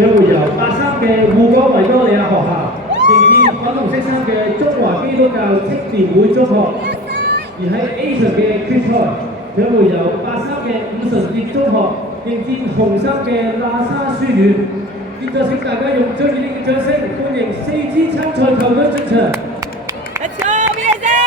將會由83嘅護港維多利亞學校迎戰粉紅色衫嘅中華基督教青年會中學，而喺 A 場嘅決賽將會由83嘅伍純傑中學迎戰紅衫嘅喇沙書院。現在請大家用最熱烈嘅掌聲歡迎4支參賽球隊進場。Let's go, BSA！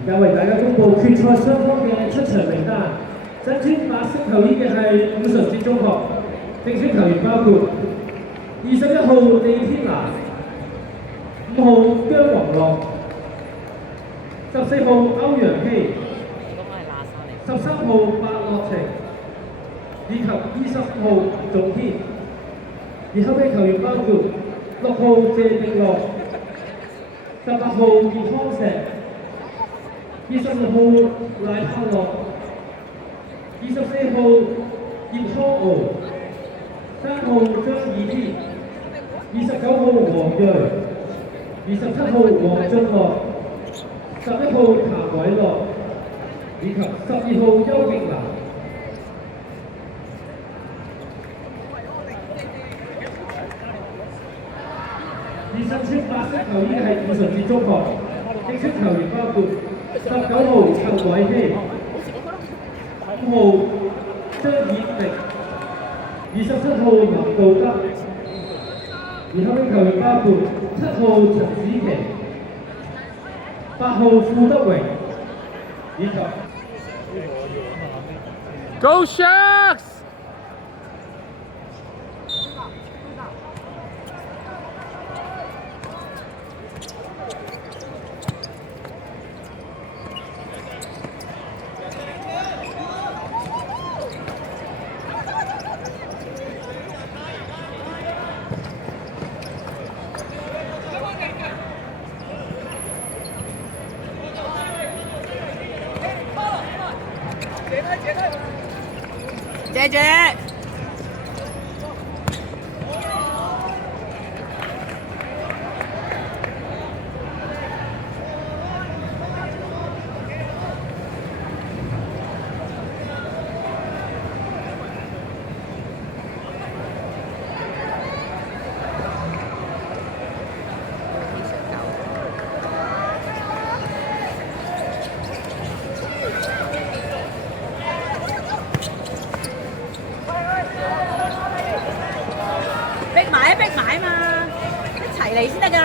而家為大家公佈決賽雙方嘅出場名單。身穿白色球衣嘅係伍純傑中學，正選球員包括21號李天拿、5號姜宏樂、14號歐陽希、13號白樂晴以及25號仲天。而後備球員包括6號謝定樂、18號葉康石、26號賴柏樂、24號葉康豪、3號張義天、29號黃睿、27號黃俊樂、11號譚偉樂以及12號邱極南。而身穿白色球衣係伍純傑中學，正選球員包括19號陳偉希、5號張以明、27號林道德，而後備球員包括7號陳子琪、8號傅德榮以及 Go Sharks！姐姐。逼埋嘛，一齊嚟先得㗎。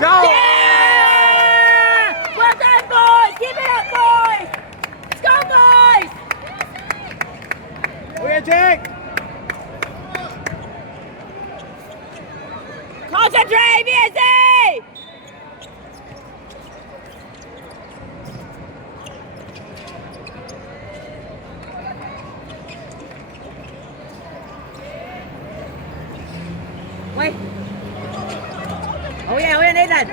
Go! Yeah! Well done, boys! Keep it up, boys! Let's go, boys! Oh yeah, Jake! Concentrate, BSA! Wait. Hậu yên Nathan.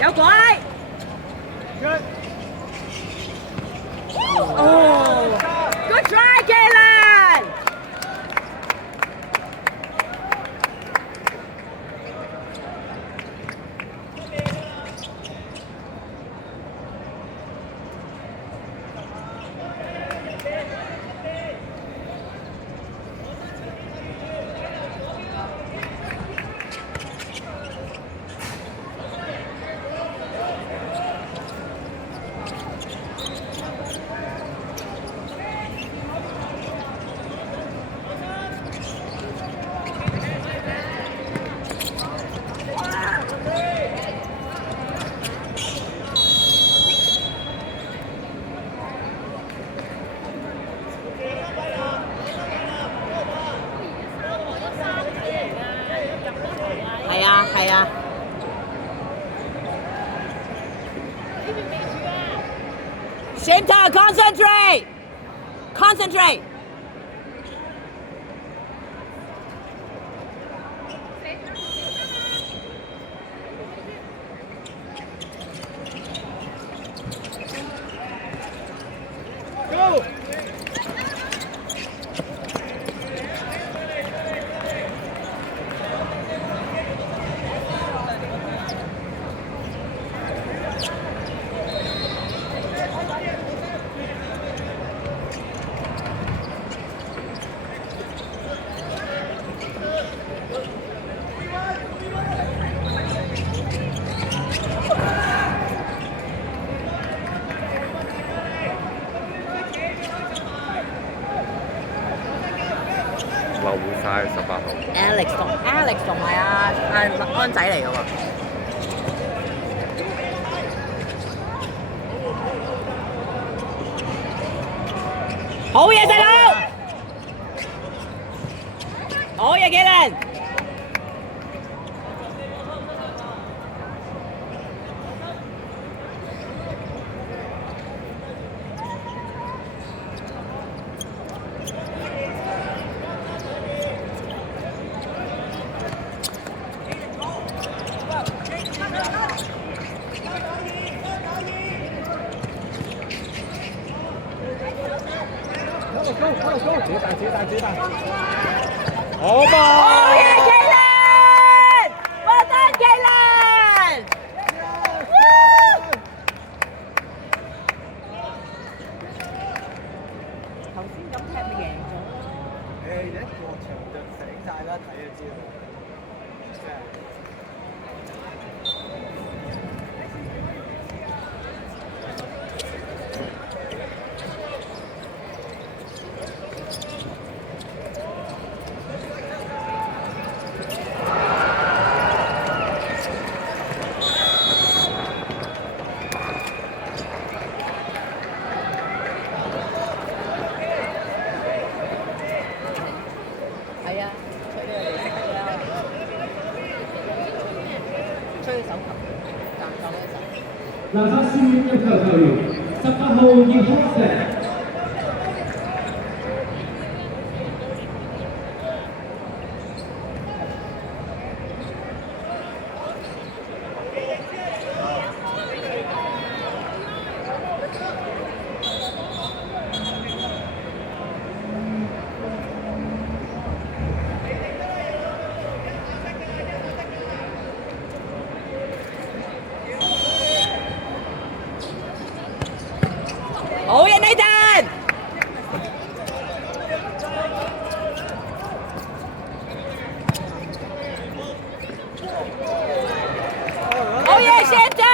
有鬼 Good! Oh! Good try, Kaylan! 係啊。Same time, concentrate! Concentrate! Go!漏晒18號。Alex 同埋安仔嚟嘅喎。好嘢，細佬！好嘢，紀倫！好嘛！好嘢，紀倫！well done，紀倫！頭先咁踢咪贏咗。一過場就醒晒啦，睇就知道。係啊，吹呢個你識㗎啦，吹手球，彈球嘅時候。拿下輸入球球員18號葉康石。好嘢，Nathan！好嘢，Santa！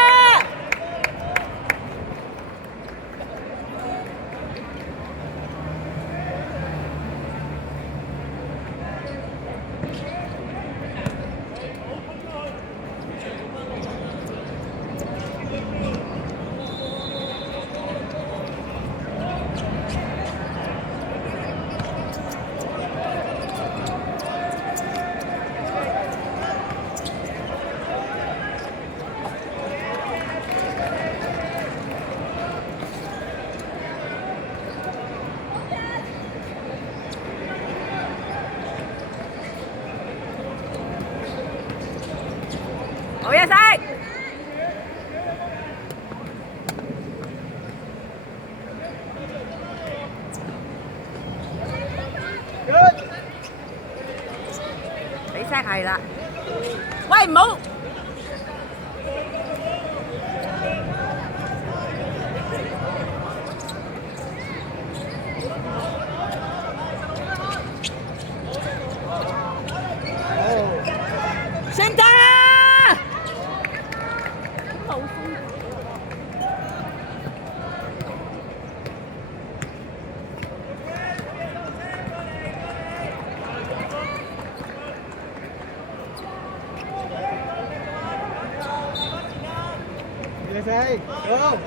好嘢，識！你識係啦。喂，唔好！先得！你死，go！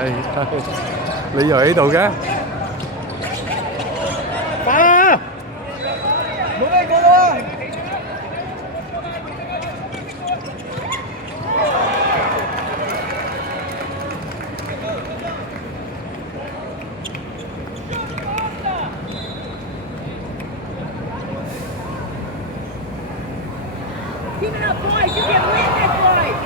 係，你又喺度嘅？快啦！冇咩講啦。Keep it up, boys. You can win this, boys.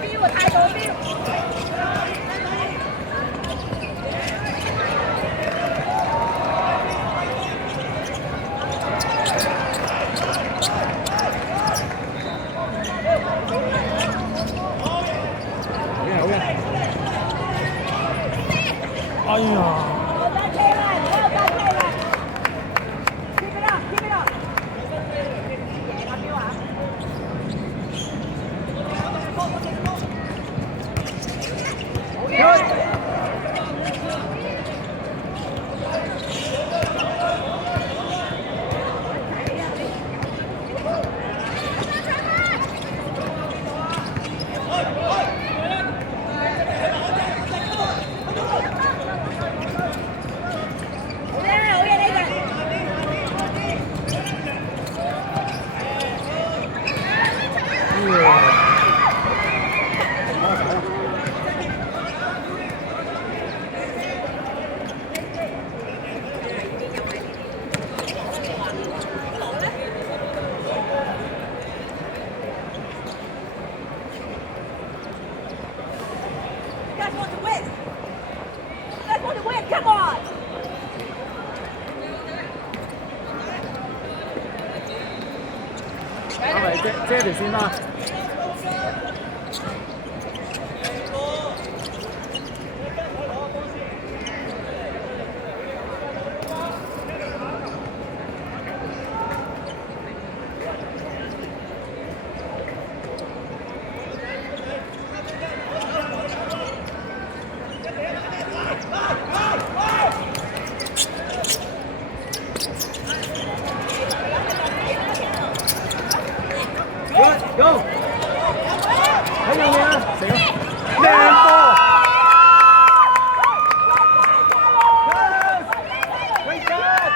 Bill 我睇到 Bill。哎呀！ Well done, Taylor. Well done, Taylor. Keep it up, keep it up. 贏啊，Bill 啊！ You guys want to win? You guys want to win? Come on! 係咪遮條線啦？Go！ 喺右邊啊，成個靚波！ Great job！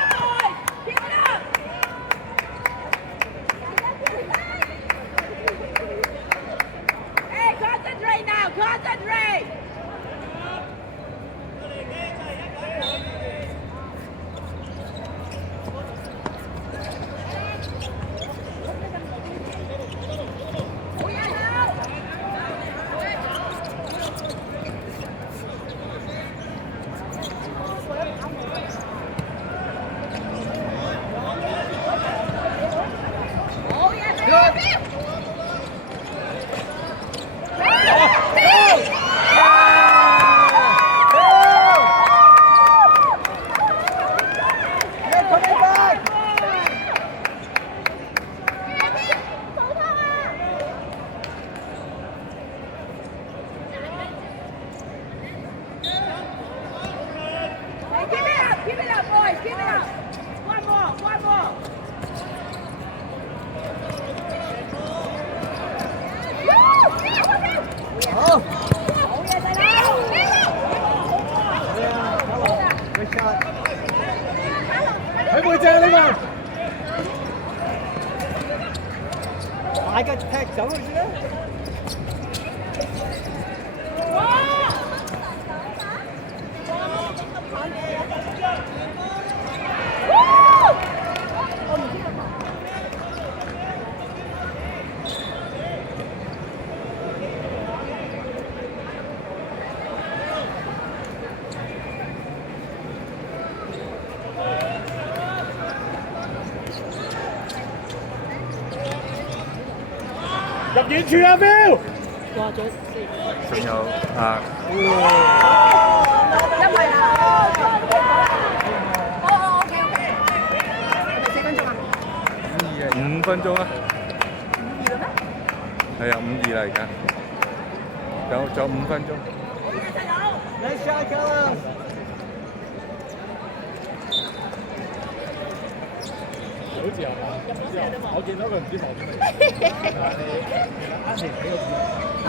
Keep it up! Hey, concentrate now! Concentrate! Oh, yes, Keep it up, boys. Keep it up. One more. One more. Oh! Oh, yes, I know. Great shot！ 喺背脊啊呢個，大腳踢走佢先啦！ 入遠處啊，Bill！仲有啊，因為啦。OK，係咪4分鐘啊5分鐘啊， ？5-2啦咩？係啊，5-2啦而家，仲有5分鐘。 Nice shot, Carlos！好似係嘛？我見到佢唔知望咩。但係你啱先睇個字。係。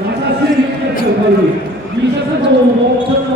拿下去一球可以，23號黃春樂。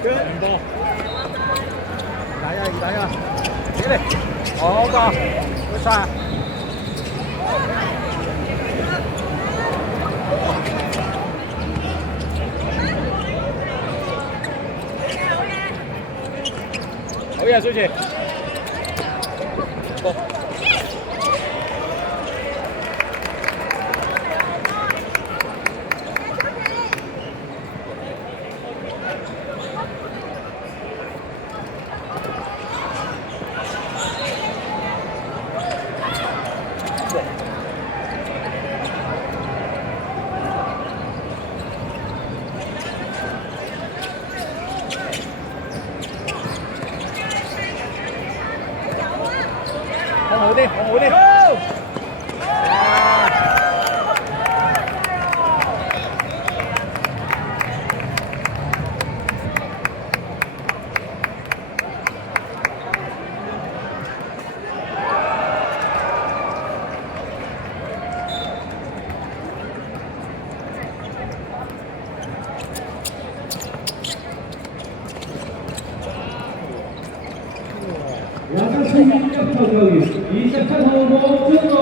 2波，二打一，起嚟，好個，好晒。好嘢，蘇志。波。好啲，好啲。拿下去一球球員，27號黃春樂。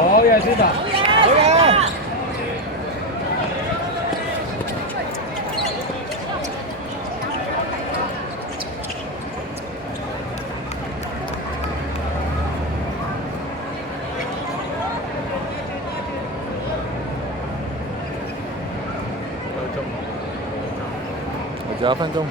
好嘢，先生，好嘢。仲有1分鐘。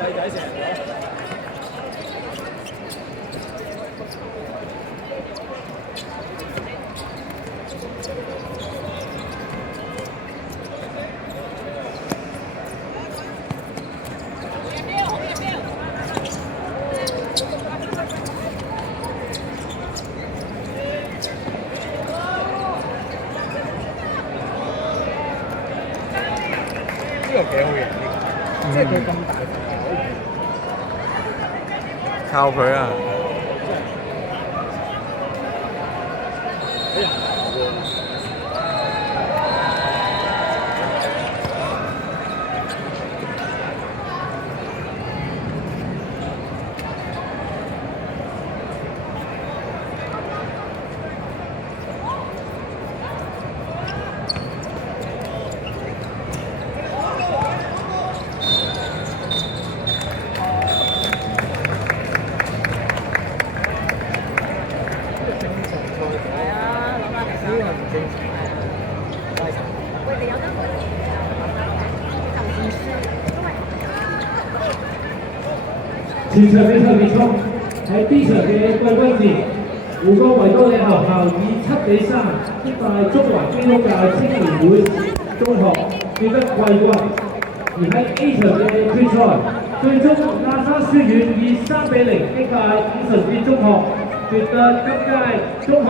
細仔成咗。個幾好嘅，即係佢咁大份靠佢啊！全場比賽結束，喺 B 場嘅季軍戰，湖江維多利學校以7-3擊敗中華基督教青年會中學，奪得季軍。而喺 A 場嘅決賽，最終亞沙書院以3-0擊敗伍純潔中學，奪得今屆中學